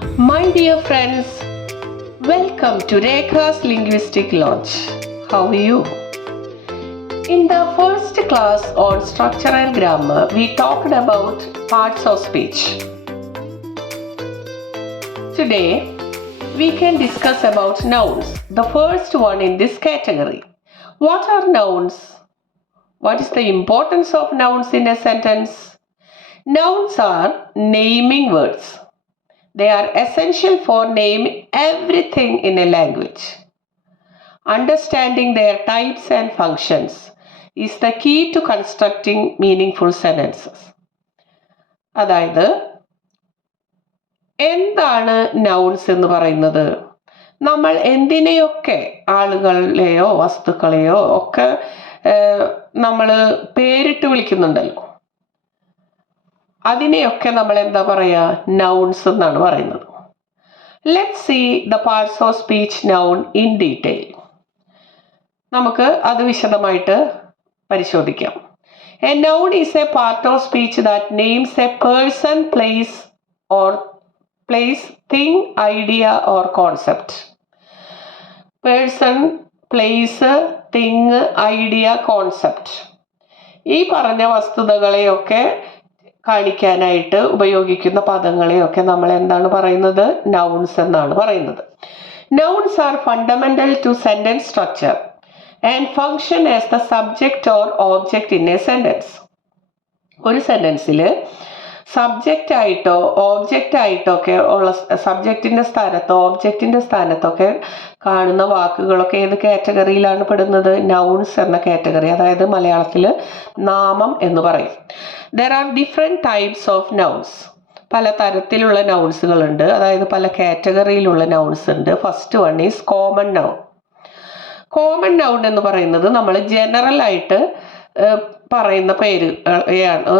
My dear friends, welcome to Rekha's Linguistic Launch. How are you? In the first class on structure and grammar, we talked about parts of speech. Today, we can discuss about nouns, the first one in this category. What are nouns? What is the importance of nouns in a sentence? Nouns are naming words. They are essential for naming everything in a language. Understanding their types and functions is the key to constructing meaningful sentences. അതായത് എന്താണ് nouns എന്ന് പറയുന്നത്? നമ്മൾ എന്തിനെയൊക്കെ ആളുകളെയോ വസ്തുക്കളെയോ ഒക്കെ നമ്മൾ പേരിട്ട് വിളിക്കുന്നുണ്ടല്ലോ, അതിനെയൊക്കെ നമ്മൾ എന്താ പറയുക? നൗൺസ് എന്നാണ് പറയുന്നത്. Let's see the parts of speech noun in detail. നമുക്ക് അത് വിശദമായിട്ട് പരിശോധിക്കാം. A noun is a part of speech that names a person, place, thing, idea or concept. Person, place, thing, idea, concept. ഈ പറഞ്ഞ വസ്തുതകളെയൊക്കെ കാണിക്കാനായിട്ട് ഉപയോഗിക്കുന്ന പദങ്ങളെയൊക്കെ നമ്മൾ എന്താണ് പറയുന്നത്? നൗൺസ് എന്നാണ് പറയുന്നത്. Nouns are fundamental to sentence structure and function as the subject or object in a sentence. ഒരു സെന്റൻസിൽ സബ്ജക്റ്റ് ആയിട്ടോ ഓബ്ജക്റ്റ് ആയിട്ടോ ഒക്കെ ഉള്ള, സബ്ജക്റ്റിന്റെ സ്ഥാനത്തോ ഓബ്ജക്റ്റിന്റെ സ്ഥാനത്തൊക്കെ കാണുന്ന വാക്കുകളൊക്കെ ഏത് കാറ്റഗറിയിലാണ് പെടുന്നത്? നൗൺസ് എന്ന കാറ്റഗറി, അതായത് മലയാളത്തിൽ നാമം എന്ന് പറയും. There are different types of nouns. പല തരത്തിലുള്ള നൗൺസുകളുണ്ട്, അതായത് പല കാറ്റഗറിയിലുള്ള നൗൺസ് ഉണ്ട്. First one is common noun. Common noun എന്ന് പറയുന്നത് നമ്മൾ ജനറൽ ആയിട്ട് പറയുന്ന പേരുകളെയാണ്,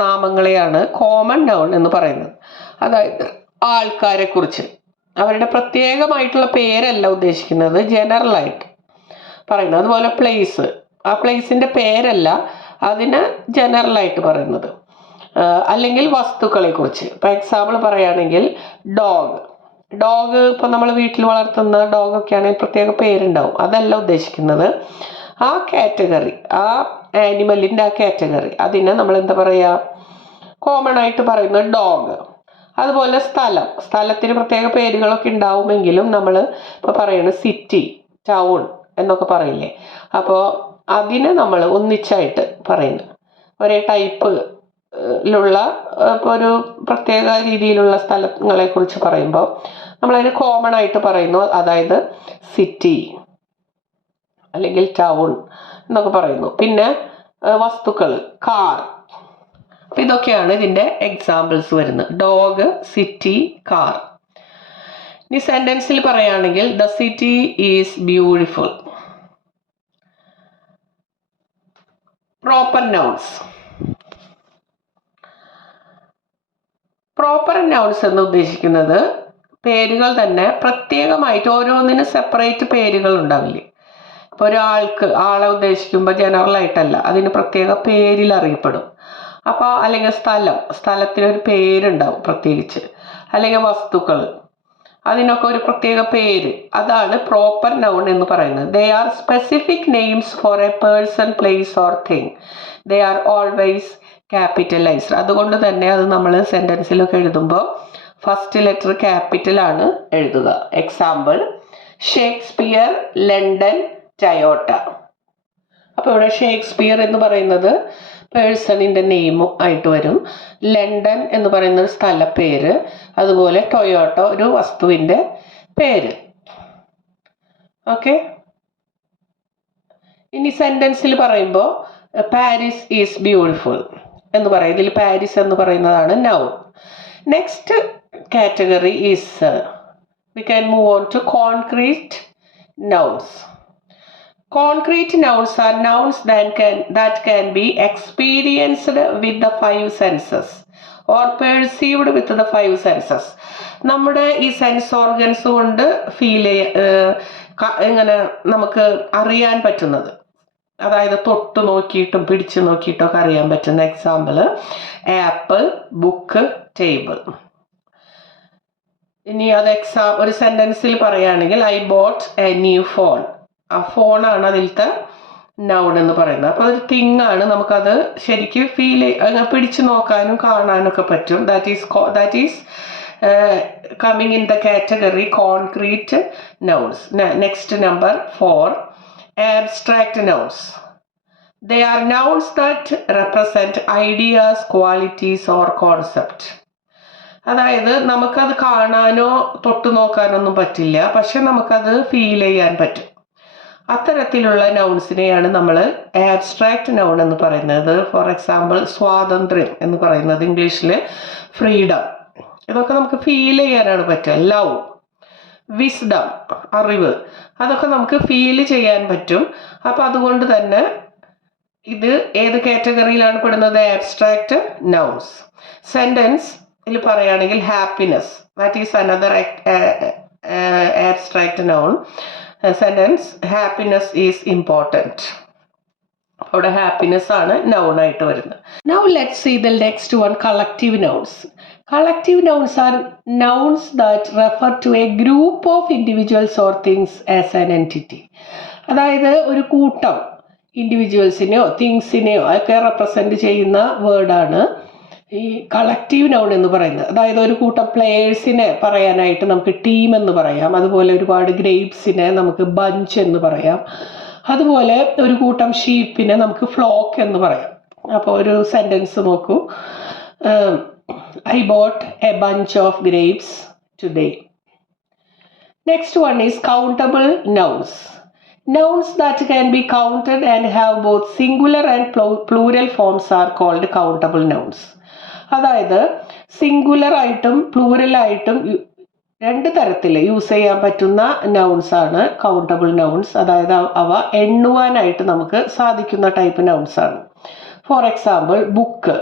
നാമങ്ങളെയാണ് കോമൺ നൗൺ എന്ന് പറയുന്നത്. അതായത് ആൾക്കാരെ കുറിച്ച്, അവരുടെ പ്രത്യേകമായിട്ടുള്ള പേരല്ല ഉദ്ദേശിക്കുന്നത്, ജനറൽ ആയിട്ട് പറയുന്നത്. അതുപോലെ പ്ലേസ്, ആ പ്ലേസിന്റെ പേരല്ല, അതിന് ജനറൽ ആയിട്ട് പറയുന്നത്. അല്ലെങ്കിൽ വസ്തുക്കളെ കുറിച്ച്, ഇപ്പൊ എക്സാമ്പിൾ പറയുകയാണെങ്കിൽ ഡോഗ് ഇപ്പൊ നമ്മൾ വീട്ടിൽ വളർത്തുന്ന ഡോഗൊക്കെ ആണെങ്കിൽ പ്രത്യേക പേരുണ്ടാവും, അതല്ല ഉദ്ദേശിക്കുന്നത്. ആ കാറ്റഗറി, ആ ആനിമലിന്റെ ആ കാറ്റഗറി, അതിനെ നമ്മൾ എന്താ പറയുക? കോമൺ ആയിട്ട് പറയുന്നത് ഡോഗ്. അതുപോലെ സ്ഥലത്തിന് പ്രത്യേക പേരുകളൊക്കെ ഉണ്ടാവുമെങ്കിലും നമ്മൾ ഇപ്പോൾ പറയുന്നത് സിറ്റി, ടൗൺ എന്നൊക്കെ പറയില്ലേ, അപ്പോൾ അതിനെ നമ്മൾ ഒന്നിച്ചായിട്ട് പറയുന്നു. ഒരേ ടൈപ്പിലുള്ള ഒരു പ്രത്യേക രീതിയിലുള്ള സ്ഥലങ്ങളെ കുറിച്ച് പറയുമ്പോൾ നമ്മളതിന് കോമൺ ആയിട്ട് പറയുന്നു, അതായത് സിറ്റി അല്ലെങ്കിൽ ടൗൺ എന്നൊക്കെ പറയുന്നു. പിന്നെ വസ്തുക്കൾ, കാർ, ഇതൊക്കെയാണ് ഇതിൻ്റെ എക്സാമ്പിൾസ് വരുന്നത്. Dog, city, car. ഇനി സെന്റൻസിൽ പറയുകയാണെങ്കിൽ the city is beautiful. Proper nouns. Proper nouns എന്ന് ഉദ്ദേശിക്കുന്നത് പേരുകൾ തന്നെ പ്രത്യേകമായിട്ട് ഓരോന്നിനും സെപ്പറേറ്റ് പേരുകൾ ഉണ്ടാവില്ലേ. ഇപ്പോൾ ആളെ ഉദ്ദേശിക്കുമ്പോൾ ജനറൽ ആയിട്ടല്ല, അതിന് പ്രത്യേക പേരിൽ അറിയപ്പെടും. അപ്പോൾ അല്ലെങ്കിൽ സ്ഥലത്തിനൊരു പേരുണ്ടാവും പ്രത്യേകിച്ച്, അല്ലെങ്കിൽ വസ്തുക്കൾ, അതിനൊക്കെ ഒരു പ്രത്യേക പേര്, അതാണ് പ്രോപ്പർ നൗൺ എന്ന് പറയുന്നത്. They are specific names for A person, place or thing. They are always capitalised. അതുകൊണ്ട് തന്നെ അത് നമ്മൾ സെന്റൻസിലൊക്കെ എഴുതുമ്പോൾ ഫസ്റ്റ് ലെറ്റർ ക്യാപിറ്റലാണ് എഴുതുക. Example Shakespeare, London, Toyota. അപ്പോൾ ഇവിടെ ഷേക്സ്പിയർ എന്ന് പറയുന്നത് പേഴ്സണിൻ്റെ നെയിമും ആയിട്ട് വരും. ലണ്ടൻ എന്ന് പറയുന്ന ഒരു സ്ഥലപ്പേര്, അതുപോലെ ടൊയോട്ട ഒരു വസ്തുവിൻ്റെ പേര്. ഓക്കെ. ഇനി സെന്റൻസിൽ പറയുമ്പോൾ പാരീസ് ഈസ് ബ്യൂട്ടിഫുൾ എന്ന് പറയും. ഇതിൽ പാരീസ് എന്ന് പറയുന്നതാണ് noun. Next category is we can move on to concrete nouns. Concrete nouns are nouns that can be experienced with the five senses or perceived with the five senses. നമ്മുടെ ഈ sense organs കൊണ്ട് ഇങ്ങനെ നമുക്ക് അറിയാൻ പറ്റുന്നത്, അതായത് തൊട്ട് നോക്കിയിട്ടും പിടിച്ചു നോക്കിയിട്ടും ഒക്കെ അറിയാൻ പറ്റുന്ന. Example apple, book, table. ഇനി അത് ഒരു സെൻറ്റൻസിൽ പറയുകയാണെങ്കിൽ I boat A new phone. ആ ഫോണാണ് അതിലത്തെ നൗൺ എന്ന് പറയുന്നത്. അപ്പോൾ ഒരു തിങ് ആണ്, നമുക്കത് ശരിക്കും പിടിച്ചു നോക്കാനും കാണാനും ഒക്കെ പറ്റും. That is coming in the category concrete nouns. Next, number 4, abstract nouns. They are nouns that represent ideas, qualities or concept. അതായത് നമുക്കത് കാണാനോ തൊട്ടു നോക്കാനോ ഒന്നും പറ്റില്ല, പക്ഷെ നമുക്കത് ഫീൽ ചെയ്യാൻ പറ്റും. അത്തരത്തിലുള്ള നൗൺസിനെയാണ് നമ്മൾ ആബ്സ്ട്രാക്റ്റ് നൗൺ എന്ന് പറയുന്നത്. ഫോർ എക്സാമ്പിൾ സ്വാതന്ത്ര്യം എന്ന് പറയുന്നത് ഇംഗ്ലീഷിൽ ഫ്രീഡം. ഇതൊക്കെ നമുക്ക് ഫീൽ ചെയ്യാനാണ് പറ്റുക. ലവ്, വിസ്ഡം, അറിവ്, അതൊക്കെ നമുക്ക് ഫീൽ ചെയ്യാൻ പറ്റും. അപ്പം അതുകൊണ്ട് തന്നെ ഇത് ഏത് കാറ്റഗറിയിലാണ് പെടുന്നത്? Abstract nouns. സെൻറ്റൻസിൽ പറയുകയാണെങ്കിൽ happiness, that is another abstract noun. Sentence happiness is important. അവിടെ ഹാപ്പിനെസ് ആണ് നൗൺ ആയിട്ട് വരുന്നത്. Now let's see the next one, collective nouns. Collective nouns are nouns that refer to a group of individuals or things as an entity. അതായത് ഒരു കൂട്ടം ഇൻഡിവിജ്വൽസിനെയോ തിങ്സിനെയോ ഒക്കെ represent ചെയ്യുന്ന വേർഡാണ് ഈ കളക്റ്റീവ് നൗൺ എന്ന് പറയുന്നത്. അതായത് ഒരു കൂട്ടം പ്ലേയേഴ്സിനെ പറയാനായിട്ട് നമുക്ക് ടീം എന്ന് പറയാം. അതുപോലെ ഒരുപാട് ഗ്രേപ്സിനെ നമുക്ക് ബഞ്ച് എന്ന് പറയാം. അതുപോലെ ഒരു കൂട്ടം ഷീപ്പിനെ നമുക്ക് ഫ്ലോക്ക് എന്ന് പറയാം. അപ്പോൾ ഒരു സെൻറ്റൻസ് നോക്കൂ. I bought a bunch of grapes today. Next one is countable nouns. Nouns that can be counted and have both singular and plural forms are called countable nouns. അതായത് സിംഗുലർ ആയിട്ടും plural ആയിട്ടും രണ്ട് തരത്തിൽ use ചെയ്യാൻ പറ്റുന്ന nouns ആണ് countable nouns. അതായത് അവ എണ്ണുവാനായിട്ട് നമുക്ക് സാധിക്കുന്ന ടൈപ്പ് നൗൺസ് ആണ്. ഫോർ എക്സാമ്പിൾ ബുക്ക്,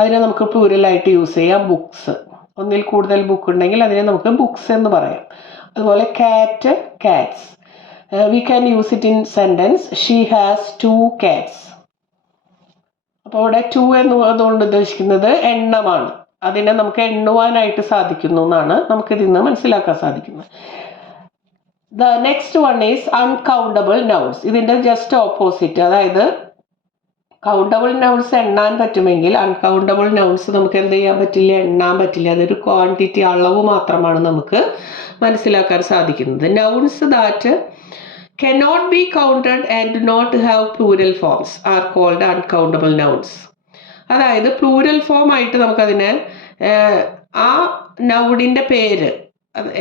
അതിനെ നമുക്ക് പ്ലൂറലായിട്ട് യൂസ് ചെയ്യാം, ബുക്സ്. ഒന്നിൽ കൂടുതൽ ബുക്ക് ഉണ്ടെങ്കിൽ അതിനെ നമുക്ക് ബുക്സ് എന്ന് പറയാം. അതുപോലെ കാറ്റ്, Katz. We can use it in sentence she has 2 cats. അപ്പോൾ ഇവിടെ 2 എന്നതുകൊണ്ട് ഉദ്ദേശിക്കുന്നത് എണ്ണമാണ്. അതിനെ നമുക്ക് എണ്ണുവാനായിട്ട് സാധിക്കുന്നു എന്നാണ് നമുക്കിതിൽ നിന്ന് മനസ്സിലാക്കാൻ സാധിക്കുന്നത്. The next one is uncountable nouns. ഇതിൻ്റെ ജസ്റ്റ് ഓപ്പോസിറ്റ്. അതായത് കൗണ്ടബിൾ നൗൺസ് എണ്ണാൻ പറ്റുമെങ്കിൽ അൺകൗണ്ടബിൾ നൗൺസ് നമുക്ക് എന്ത് ചെയ്യാൻ പറ്റില്ല? എണ്ണാൻ പറ്റില്ല. അതൊരു ക്വാണ്ടിറ്റി, അളവ് മാത്രമാണ് നമുക്ക് മനസ്സിലാക്കാൻ സാധിക്കുന്നത്. Nouns that cannot be counted and do not have plural forms are called uncountable nouns. അതായത് പ്ലൂരൽ ഫോം ആയിട്ട് നമുക്കതിനെ ആ നൗണിൻ്റെ പേര്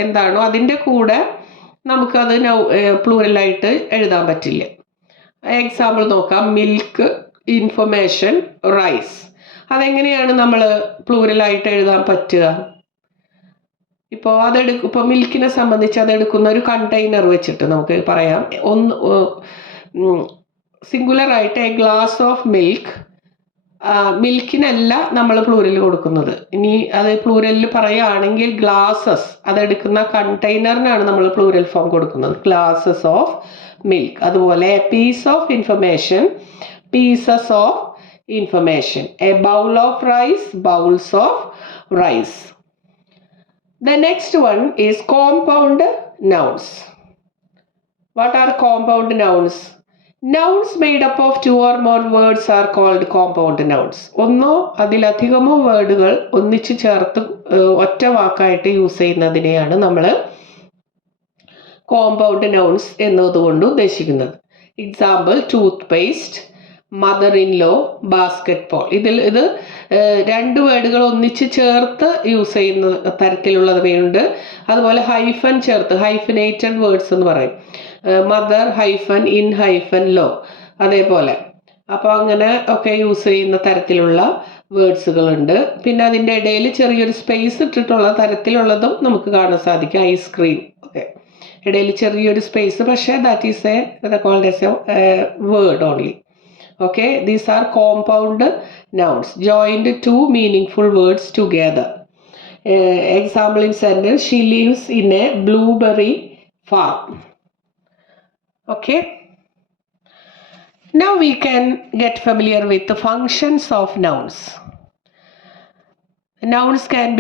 എന്താണോ അതിൻ്റെ കൂടെ നമുക്കത് പ്ലൂരലായിട്ട് എഴുതാൻ പറ്റില്ല. എക്സാമ്പിൾ നോക്കാം. Milk, information, rice. അതെങ്ങനെയാണ് നമ്മൾ പ്ലൂറലായിട്ട് എഴുതാൻ പറ്റുക? ഇപ്പോൾ ഇപ്പോൾ മിൽക്കിനെ സംബന്ധിച്ച് അതെടുക്കുന്ന ഒരു കണ്ടെയ്നർ വെച്ചിട്ട് നമുക്ക് പറയാം. സിംഗുലറായിട്ട് എ ഗ്ലാസ് ഓഫ് മിൽക്ക്. മിൽക്കിനല്ല നമ്മൾ പ്ലൂരൽ കൊടുക്കുന്നത്. ഇനി അത് പ്ലൂരലിൽ പറയുകയാണെങ്കിൽ ഗ്ലാസസ്, അതെടുക്കുന്ന കണ്ടെയ്നറിനാണ് നമ്മൾ പ്ലൂരൽ ഫോം കൊടുക്കുന്നത്, ഗ്ലാസസ് ഓഫ് മിൽക്ക്. അതുപോലെ piece of information, pieces of information. A bowl of rice, bowls of rice. The next one is compound nouns. What are compound nouns? Nouns made up of 2 or more words are called compound nouns. ഒന്നോ അതിലധികമോ വേർഡുകൾ ഒന്നിച്ചു ചേർത്ത് ഒറ്റ വാക്കായിട്ട് use ചെയ്യുന്നതിനെയാണ് നമ്മൾ compound nouns എന്നതുകൊണ്ട് ഉദ്ദേശിക്കുന്നത്. Example tooth paste, mother in law, basketball. ഇത് 2 വേർഡുകൾ ഒന്നിച്ച് ചേർത്ത് യൂസ് ചെയ്യുന്ന തരത്തിലുള്ളവയുണ്ട്. അതുപോലെ ഹൈഫൻ ചേർത്ത്, ഹൈഫനേറ്റഡ് വേർഡ്സ് എന്ന് പറയും. Mother hyphen in hyphen law, അതേപോലെ. അപ്പോൾ അങ്ങനെ ഒക്കെ യൂസ് ചെയ്യുന്ന തരത്തിലുള്ള വേർഡ്സുകളുണ്ട്. പിന്നെ അതിൻ്റെ ഇടയിൽ ചെറിയൊരു സ്പേസ് ഇട്ടിട്ടുള്ള തരത്തിലുള്ളതും നമുക്ക് കാണാൻ സാധിക്കും. ഐസ്ക്രീം ഒക്കെ ഇടയിൽ ചെറിയൊരു സ്പേസ്, പക്ഷേ that is called as a word only. Okay, these are compound nouns, joined 2 meaningful words together. Example in sentence, she lives in a blueberry farm. Okay. Now we can get familiar with the functions of nouns. nouns can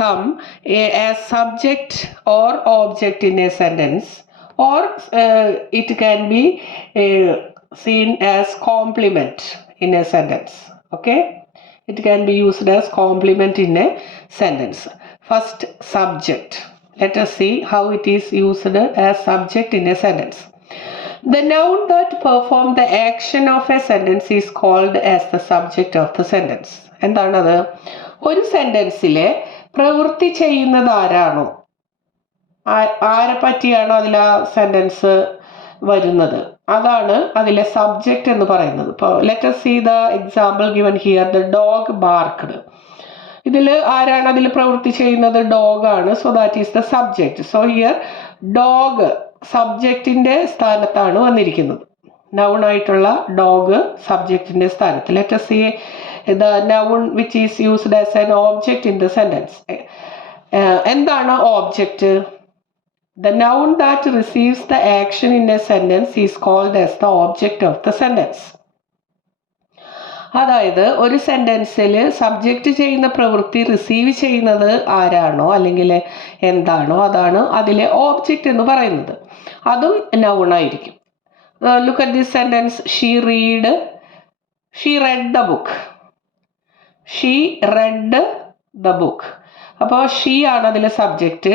come as subject or object in a sentence, or it can be seen as complement in a sentence. Okay, it can be used as complement in a sentence. First, subject. Let us see how it is used as subject in a sentence. The noun that performs the action of a sentence is called as the subject of the sentence. എന്താണത്? ഒരു സെന്റൻസിലെ പ്രവൃത്തി ചെയ്യുന്നത് ആരാണോ, ആരെ പറ്റിയാണോ അതിൽ ആ sentence വരുന്നത്, അതാണ് അതിലെ സബ്ജക്റ്റ് എന്ന് പറയുന്നത്. ഇപ്പോൾ let us see the example given here. The dog barked. ഇതിൽ ആരാണ് അതിൽ പ്രവൃത്തി ചെയ്യുന്നത്? ഡോഗ് ആണ്. So that is the subject. So here dog സബ്ജക്റ്റിന്റെ സ്ഥാനത്താണ് വന്നിരിക്കുന്നത്. നൗൺ ആയിട്ടുള്ള ഡോഗ് സബ്ജക്റ്റിന്റെ സ്ഥാനത്ത്. Let us see the noun which is used as an object in the sentence. എന്താണ് object? The noun that receives the action in a sentence is called as the object of the sentence. അതായത് ഒരു സെന്റൻസിൽ subject ചെയ്യുന്ന പ്രവൃത്തി receive ചെയ്യുന്നത് ആരാണോ അല്ലെങ്കിൽ എന്താണോ അതാണ് അതിലെ ഓബ്ജക്റ്റ് എന്ന് പറയുന്നത്. അതും നൗൺ ആയിരിക്കും. Look at this sentence. She red the book. She red the book. അപ്പോൾ ഷീ ആണ് അതിലെ സബ്ജക്റ്റ്,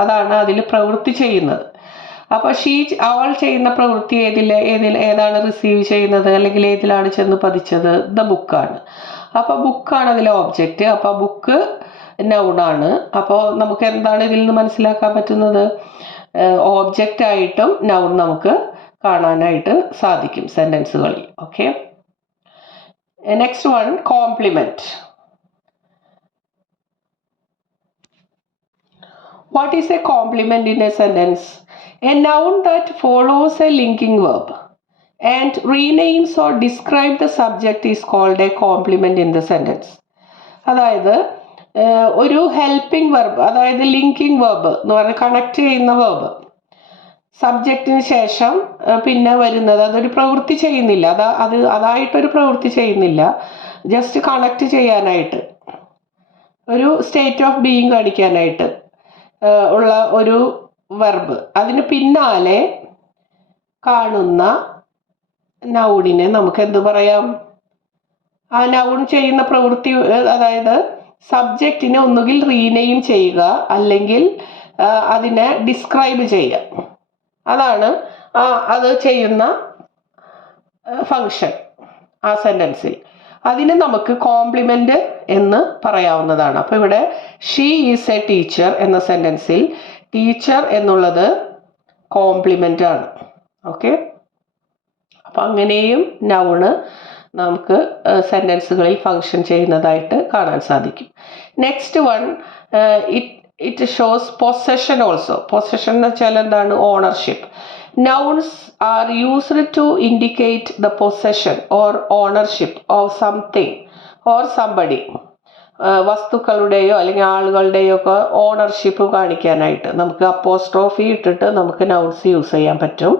അതാണ് അതിൽ പ്രവൃത്തി ചെയ്യുന്നത്. അപ്പോൾ അവൾ ചെയ്യുന്ന പ്രവൃത്തി ഏതാണ് റിസീവ് ചെയ്യുന്നത് അല്ലെങ്കിൽ ഏതിലാണ് ചെന്ന് പതിച്ചത്? ദ ബുക്കാണ്. അപ്പോൾ ബുക്കാണ് അതിലെ ഓബ്ജക്റ്റ്. അപ്പോൾ ബുക്ക് നൗണാണ്. അപ്പോൾ നമുക്ക് എന്താണ് ഇതിൽ നിന്ന് മനസ്സിലാക്കാൻ പറ്റുന്നത്? ഓബ്ജക്റ്റ് ആയിട്ടും നൗൺ നമുക്ക് കാണാനായിട്ട് സാധിക്കും സെന്റൻസുകളിൽ. Okay, next one, complement. What is a complement in a sentence? A noun that follows a linking verb and renames or describes the subject is called a complement in the sentence. അതായത് ഒരു helping verb, അതായത് linking verb എന്ന് പറഞ്ഞാൽ connect ചെയ്യുന്ന verb സബ്ജക്റ്റിന് ശേഷം പിന്നെ വരുന്നത്, അതൊരു പ്രവൃത്തി ചെയ്യുന്നില്ല, അതായിട്ടൊരു പ്രവൃത്തി ചെയ്യുന്നില്ല, ജസ്റ്റ് കണക്ട് ചെയ്യാനായിട്ട്, ഒരു സ്റ്റേറ്റ് ഓഫ് ബീയിങ് കാണിക്കാനായിട്ട് ഉള്ള ഒരു വെർബ്. അതിന് പിന്നാലെ കാണുന്ന നൗണിനെ നമുക്ക് എന്ത് പറയാം? ആ നൗൺ ചെയ്യുന്ന പ്രവൃത്തി, അതായത് സബ്ജക്റ്റിനെ ഒന്നുകിൽ റീനെയിം ചെയ്യുക അല്ലെങ്കിൽ അതിനെ ഡിസ്ക്രൈബ് ചെയ്യുക. അതാണ് അത് ചെയ്യുന്ന ഫങ്ഷൻ ആ സെന്റൻസിൽ. അതിന് നമുക്ക് കോംപ്ലിമെന്റ് എന്ന് പറയാവുന്നതാണ്. അപ്പോൾ ഇവിടെ ഷീ ഈസ് എ ടീച്ചർ എന്ന സെന്റൻസിൽ ടീച്ചർ എന്നുള്ളത് കോംപ്ലിമെന്റ് ആണ്. ഓക്കെ, അപ്പം അങ്ങനെയും നൗണ് നമുക്ക് സെന്റൻസുകളിൽ ഫങ്ഷൻ ചെയ്യുന്നതായിട്ട് കാണാൻ സാധിക്കും. Next one, it shows possession also. Possession എന്ന് വെച്ചാൽ എന്താണ്? Ownership. Nouns are used to indicate the possession or ownership of something or somebody. വസ്തുക്കളുടെയോ അല്ലെങ്കിൽ ആളുകളുടെയോ ഒക്കെ ഓണർഷിപ്പ് കാണിക്കാനായിട്ട് നമുക്ക് അപ്പോസ്ട്രോഫി ഇട്ടിട്ട് നമുക്ക് നൗൺസ് യൂസ് ചെയ്യാൻ പറ്റും.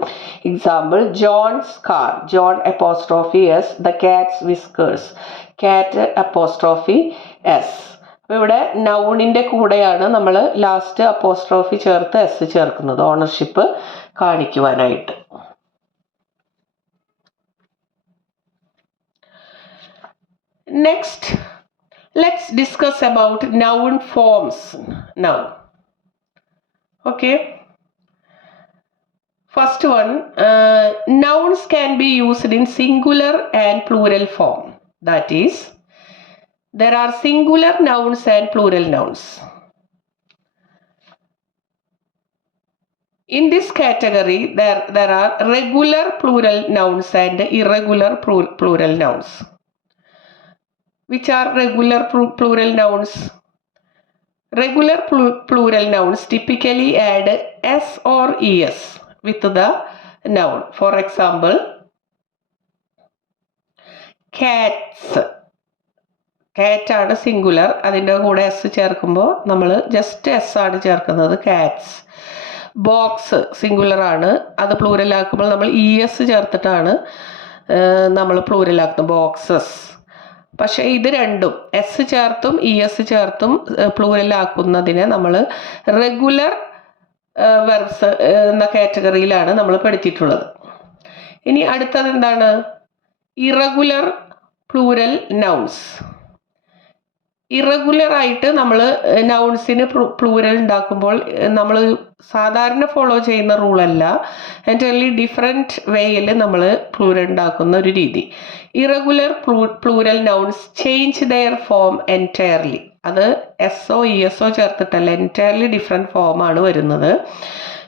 Example, John's car. John apostrophe S. The cat's whiskers. Cat apostrophe S. അപ്പോൾ ഇവിടെ നൗണിൻ്റെ കൂടെയാണ് നമ്മൾ ലാസ്റ്റ് അപ്പോസ്ട്രോഫി ചേർത്ത് എസ് ചേർക്കുന്നത് ഓണർഷിപ്പ് കാണിക്കുവാനായിട്ട്. Next, let's discuss about noun forms now. Okay, first one, nouns can be used in singular and plural form. That is, there are singular nouns and plural nouns. In this category, there are regular plural nouns and irregular plural nouns. Which are regular plural nouns? Regular plural nouns typically add s or es with the noun. For example, cats. Cat ആണ് singular, അതിൻ്റെ കൂടെ S ചേർക്കുമ്പോൾ നമ്മൾ just S ആണ് ചേർക്കുന്നത്, Katz. Box singular ആണ്, അത് plural ആക്കുമ്പോൾ നമ്മൾ ഇ എസ് ചേർത്തിട്ടാണ് നമ്മൾ പ്ലൂറൽ ആക്കുന്നത്, ബോക്സസ്. പക്ഷേ ഇത് രണ്ടും എസ് ചേർത്തും ഇ എസ് ചേർത്തും പ്ലൂരലാക്കുന്നതിനെ നമ്മൾ റെഗുലർ വെർബ്സ് എന്ന കാറ്റഗറിയിലാണ് നമ്മൾ പഠിച്ചിട്ടുള്ളത്. ഇനി അടുത്തത് എന്താണ്? Irregular plural nouns. ഇറഗുലർ ആയിട്ട് നമ്മൾ നൗൺസിന് പ്ലൂരൽ ഉണ്ടാക്കുമ്പോൾ നമ്മൾ സാധാരണ ഫോളോ ചെയ്യുന്ന റൂളല്ല, എൻറ്റയർലി ഡിഫറെൻറ്റ് വേയിൽ നമ്മൾ പ്ലൂരൽ ഉണ്ടാക്കുന്ന ഒരു രീതി. Irregular plural nouns change their form entirely. അത് എസ്ഒ ഇ എസ്ഒ ചേർത്തിട്ടല്ല, എൻറ്റയർലി ഡിഫറെൻറ്റ് ഫോമാണ് വരുന്നത്.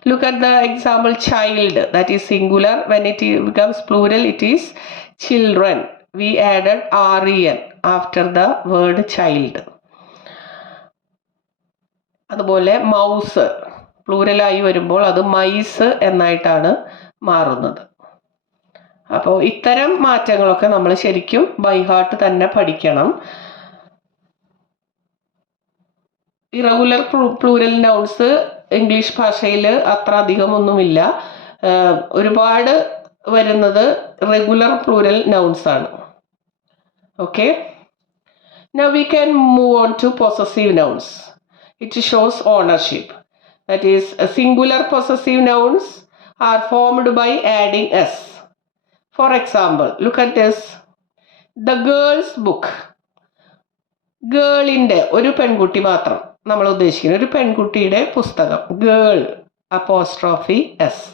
Look at the example child, that is singular. When it becomes plural, it is children. We added REN after the word child. അതുപോലെ mouse പ്ലൂരലായി വരുമ്പോൾ അത് മൈസ് എന്നായിട്ടാണ് മാറുന്നത്. അപ്പോൾ ഇത്തരം മാറ്റങ്ങളൊക്കെ നമ്മൾ ശരിക്കും ബൈ ഹാർട്ട് തന്നെ പഠിക്കണം. ഇറഗുലർ പ്ലൂരൽ നൗൺസ് ഇംഗ്ലീഷ് ഭാഷയിൽ അത്ര അധികമൊന്നുമില്ല. ഒരുപാട് വരുന്നത് റെഗുലർ പ്ലൂരൽ നൗൺസ് ആണ്. Okay, now we can move on to possessive nouns. It shows ownership. That is singular possessive nouns are formed by adding S. For example, look at this. The girl's book. ഗേളിൻ്റെ, ഒരു പെൺകുട്ടി മാത്രം നമ്മൾ ഉദ്ദേശിക്കുന്നത്, ഒരു പെൺകുട്ടിയുടെ പുസ്തകം. Girl apostrophe S.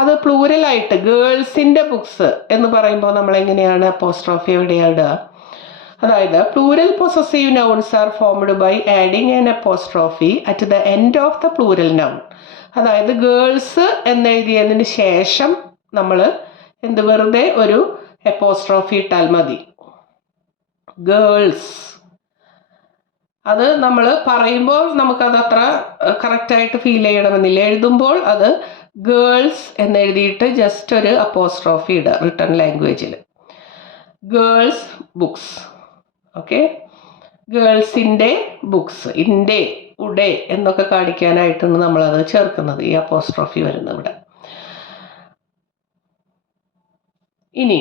അത് പ്ലൂരലായിട്ട് ഗേൾസിൻ്റെ ബുക്സ് എന്ന് പറയുമ്പോൾ നമ്മൾ എങ്ങനെയാണ് അപ്പോസ്ട്രോഫി എവിടെയാണ് ഇടുക? അതായത് plural possessive nouns are formed by adding an apostrophe at the end of the plural noun. അതായത് ഗേൾസ് എന്നെഴുതിയതിന് ശേഷം നമ്മൾ വെറുതെ ഒരു അപ്പോസ്ട്രോഫി ഇട്ടാൽ മതി. ഗേൾസ്. അത് നമ്മൾ പറയുമ്പോൾ നമുക്കത് അത്ര കറക്റ്റായിട്ട് ഫീൽ ചെയ്യണമെന്നില്ല. എഴുതുമ്പോൾ അത് ഗേൾസ് എന്നെഴുതിയിട്ട് ജസ്റ്റ് ഒരു അപ്പോസ്ട്രോഫി ഇടുക റിട്ടൺ ലാംഗ്വേജിൽ. Girls' books. ഓക്കെ, ഗേൾസിൻ്റെ ബുക്സ്. ഇൻ്റെ, ഉഡേ എന്നൊക്കെ കാണിക്കാനായിട്ടാണ് നമ്മളത് ചേർക്കുന്നത്, ഈ അപ്പോസ്ട്രോഫി വരുന്നത് ഇവിടെ. ഇനി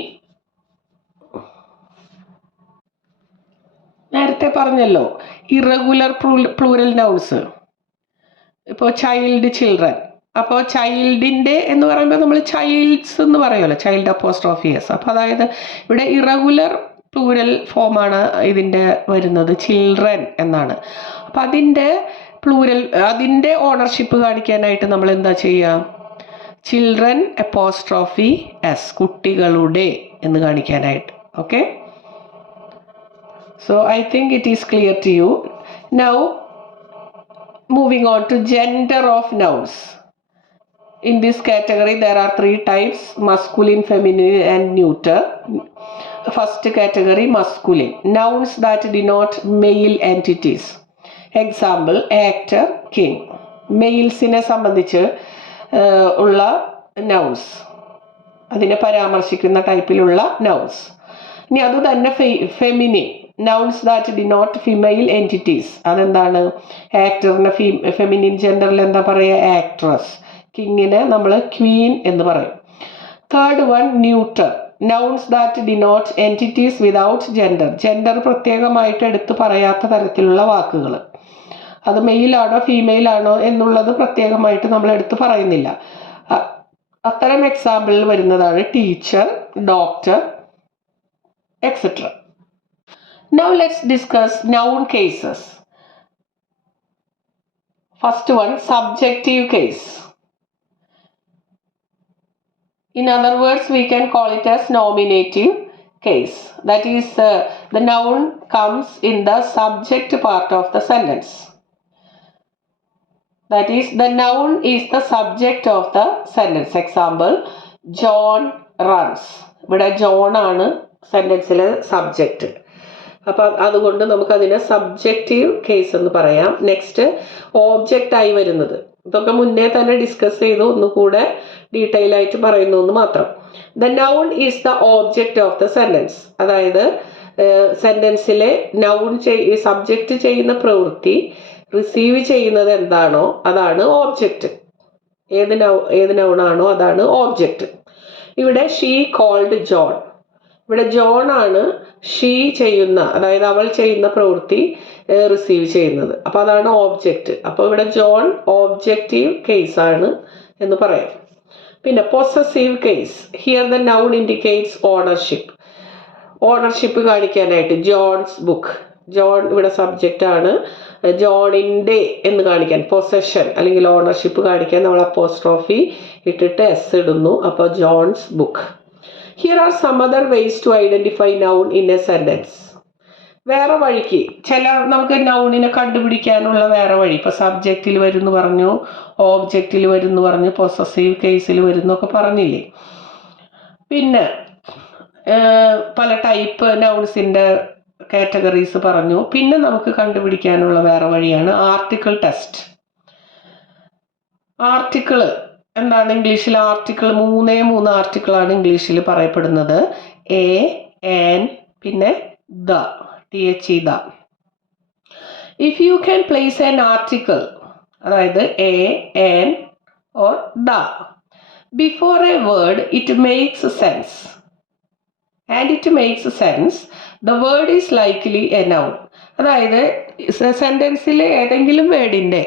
നേരത്തെ പറഞ്ഞല്ലോ ഇറഗുലർ പ്ലൂരൽ നൗൺസ്. ഇപ്പോൾ ചൈൽഡ്, ചിൽഡ്രൻ. അപ്പോൾ ചൈൽഡിൻ്റെ എന്ന് പറയുമ്പോൾ നമ്മൾ ചൈൽഡ്സ് എന്ന് പറയുമല്ലോ, ചൈൽഡ് അപ്പോസ്ട്രോഫി എസ്. അപ്പോൾ അതായത് ഇവിടെ ഇറഗുലർ പ്ലൂരൽ ഫോമാണ് ഇതിൻ്റെ വരുന്നത്, ചിൽഡ്രൻ എന്നാണ്. അപ്പം അതിൻ്റെ ഓണർഷിപ്പ് കാണിക്കാനായിട്ട് നമ്മൾ എന്താ ചെയ്യുക? ചിൽഡ്രൻ അപ്പോസ്ട്രോഫി എസ്, കുട്ടികളുടെ എന്ന് കാണിക്കാനായിട്ട്. Okay, so I think it is clear to you. Now moving on to gender of nouns. In this category there are 3 types: masculine, feminine and neuter. First category, masculine. Nouns that denote male entities. Example, actor, king. മെയിൽസിനെ സംബന്ധിച്ച് ഉള്ള nouns, അതിനെ പരാമർശിക്കുന്ന ടൈപ്പിലുള്ള nouns. ഇനി അത് തന്നെ feminine. Nouns that denote female entities. അതെന്താണ്? ആക്ടറിന് feminine ജെൻഡറിൽ എന്താ പറയുക? ആക്ട്രസ്. കിങ്ങിന് നമ്മൾ ക്വീൻ എന്ന് പറയും. Third one, neuter. Nouns that denote entities without gender. Gender പ്രത്യേകമായിട്ട് എടുത്ത് പറയാത്ത തരത്തിലുള്ള വാക്കുകൾ. അത് മെയിലാണോ ഫീമെയിലാണോ എന്നുള്ളത് പ്രത്യേകമായിട്ട് നമ്മൾ എടുത്ത് പറയുന്നില്ല. അത്തരം എക്സാമ്പിളിൽ വരുന്നതാണ് teacher, doctor, etc. Now let's discuss noun cases. First one, subjective case. In other words, we can call it as nominative case. That is, the noun comes in the subject part of the sentence. That is, the noun is the subject of the sentence. Example, John runs. ഇവിടെ John ആണ് സെൻറ്റൻസിലെ subject. അപ്പം അതുകൊണ്ട് നമുക്കതിനെ subjective case എന്ന് പറയാം. Next, ഓബ്ജക്റ്റായി വരുന്നത്. ഇതൊക്കെ മുന്നേ തന്നെ ഡിസ്കസ് ചെയ്തു, ഒന്നുകൂടെ ഡീറ്റെയിൽ ആയിട്ട് പറയുന്നു എന്ന് മാത്രം. The noun is the object of the sentence. അതായത് സെൻറ്റൻസിലെ നൗൺ സബ്ജക്റ്റ് ചെയ്യുന്ന പ്രവൃത്തി റിസീവ് ചെയ്യുന്നത് എന്താണോ അതാണ് ഓബ്ജക്റ്റ്. ഏത് നൗണാണോ അതാണ് ഓബ്ജക്റ്റ്. ഇവിടെ ഷീ കോൾഡ് ജോൺ. ഇവിടെ ജോൺ ആണ് ഷീ ചെയ്യുന്ന, അതായത് അവൾ ചെയ്യുന്ന പ്രവൃത്തി റിസീവ് ചെയ്യുന്നത്. അപ്പോൾ അതാണ് ഓബ്ജക്റ്റ്. അപ്പോൾ ഇവിടെ ജോൺ ഓബ്ജക്റ്റീവ് കേസ് ആണ് എന്ന് പറയാം. പിന്നെ possessive case, here the noun indicates ownership. Ownership കാണിക്കാനായിട്ട് ജോൺസ് ബുക്ക്, ജോൺ ഇവിടെ സബ്ജക്റ്റ് ആണ്, ജോണിൻ്റെ എന്ന് കാണിക്കാൻ പൊസഷൻ അല്ലെങ്കിൽ ഓണർഷിപ്പ് കാണിക്കാൻ നമ്മൾ അപ്പോസ്ട്രോഫി ഇട്ടിട്ട് എസ് ഇടുന്നു. അപ്പോൾ John's book. Here are some other ways to identify noun in a sentence. വേറെ വഴിക്ക് നമുക്ക് നൗണിനെ കണ്ടുപിടിക്കാനുള്ള വേറെ വഴി. ഇപ്പോൾ സബ്ജക്റ്റിൽ വരുന്നു പറഞ്ഞു, ഓബ്ജക്റ്റിൽ വരുന്നു പറഞ്ഞു, പൊസസീവ് കേസിൽ വരുന്നൊക്കെ പറഞ്ഞില്ലേ. പിന്നെ പല ടൈപ്പ് നൗൺസിൻ്റെ കാറ്റഗറീസ് പറഞ്ഞു. പിന്നെ നമുക്ക് കണ്ടുപിടിക്കാനുള്ള വേറെ വഴിയാണ് ആർട്ടിക്കിൾ ടെസ്റ്റ്. ആർട്ടിക്കിൾ എന്താണ് ഇംഗ്ലീഷിൽ? ആർട്ടിക്കിൾ 3 ആർട്ടിക്കിളാണ് ഇംഗ്ലീഷിൽ പറയപ്പെടുന്നത്. എ, ആൻ, പിന്നെ the, THE the. If you can place an article, അതായത് a, an or the, before a word it makes sense. And it makes sense, the word is likely a noun. അതായത് സെൻറ്റൻസിൽ ഏതെങ്കിലും വേർഡിൻ്റെ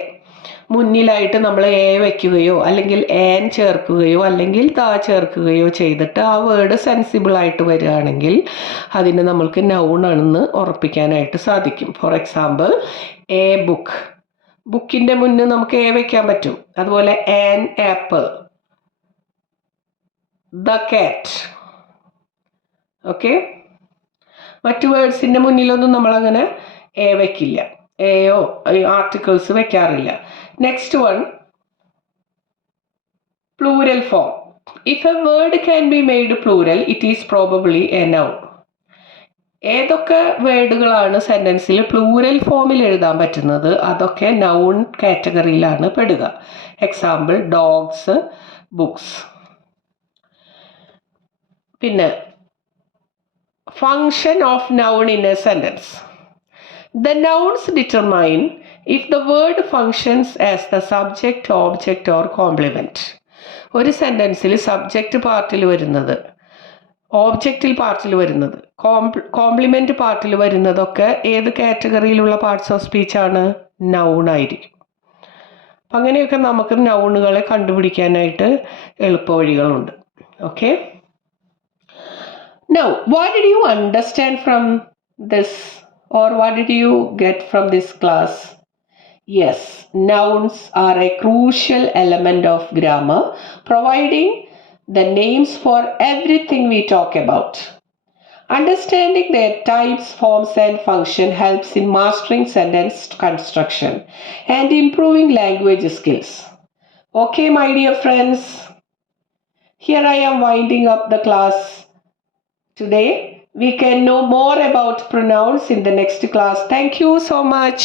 മുന്നിലായിട്ട് നമ്മൾ A വയ്ക്കുകയോ അല്ലെങ്കിൽ an ചേർക്കുകയോ അല്ലെങ്കിൽ the ചേർക്കുകയോ ചെയ്തിട്ട് ആ വേർഡ് സെൻസിബിളായിട്ട് വരികയാണെങ്കിൽ അതിനെ നമ്മൾക്ക് നൗൺ ആണെന്ന് ഉറപ്പിക്കാനായിട്ട് സാധിക്കും. ഫോർ എക്സാമ്പിൾ, എ ബുക്ക്, ബുക്കിൻ്റെ മുന്നിൽ നമുക്ക് എ വയ്ക്കാൻ പറ്റും. അതുപോലെ an apple, the cat. Okay, മറ്റു വേർഡ്സിൻ്റെ മുന്നിലൊന്നും നമ്മളങ്ങനെ എ വയ്ക്കില്ല, എയോ ആർട്ടിക്കിൾസ് വെക്കാറില്ല. Next one, plural form. If a word can be made plural it is probably a noun. ഏതൊക്കെ വേർഡുകളാണ് സെൻറ്റൻസിൽ പ്ലൂരൽ ഫോമിൽ എഴുതാൻ പറ്റുന്നത് അതൊക്കെ നൗൺ കാറ്റഗറിയിലാണ് പെടുക. Example, dogs, books. പിന്നെ function of noun in a sentence. The nouns determine if the word functions as the subject, object or complement. ഒരു സെൻറ്റൻസിൽ സബ്ജക്റ്റ് പാർട്ടിൽ വരുന്നത്, ഓബ്ജക്റ്റിൽ പാർട്ടിൽ വരുന്നത്, കോംപ്ലിമെൻറ്റ് പാർട്ടിൽ വരുന്നതൊക്കെ ഏത് കാറ്റഗറിയിലുള്ള പാർട്സ് ഓഫ് സ്പീച്ചാണ്? നൗൺ ആയിരിക്കും. അപ്പം അങ്ങനെയൊക്കെ നമുക്ക് നൗണുകളെ കണ്ടുപിടിക്കാനായിട്ട് എളുപ്പവഴികളുണ്ട്. Okay, now what did you understand from this? Or what did you get from this class? Yes, nouns are a crucial element of grammar, providing the names for everything we talk about. Understanding their types, forms and function helps in mastering sentence construction and improving language skills. Okay, my dear friends, here I am winding up the class today. We can know more about pronouns in the next class. Thank you so much.